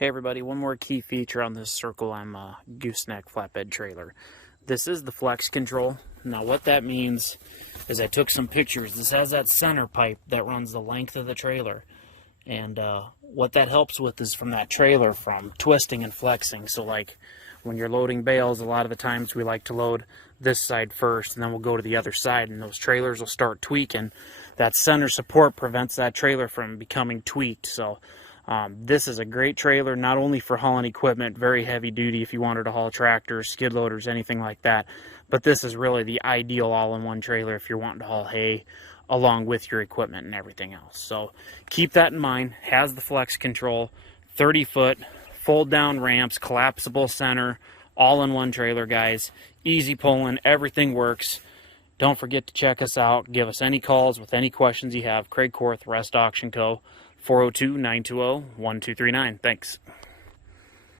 Hey everybody, one more key feature on this Circle M Gooseneck flatbed trailer. This is the flex control. Now what that means is I took some pictures. This has that center pipe that runs the length of the trailer. And what that helps with is from that trailer from twisting and flexing. So like when you're loading bales, a lot of the times we like to load this side first and then we'll go to the other side and those trailers will start tweaking. That center support prevents that trailer from becoming tweaked. So this is a great trailer, not only for hauling equipment, very heavy duty if you wanted to haul tractors, skid loaders, anything like that, but this is really the ideal all-in-one trailer if you're wanting to haul hay along with your equipment and everything else. So keep that in mind. Has the flex control, 30-foot, fold-down ramps, collapsible center, all-in-one trailer, guys. Easy pulling, everything works. Don't forget to check us out. Give us any calls with any questions you have. Craig Korth, R.E.S.T Auction Co. 402-920-1239. Thanks.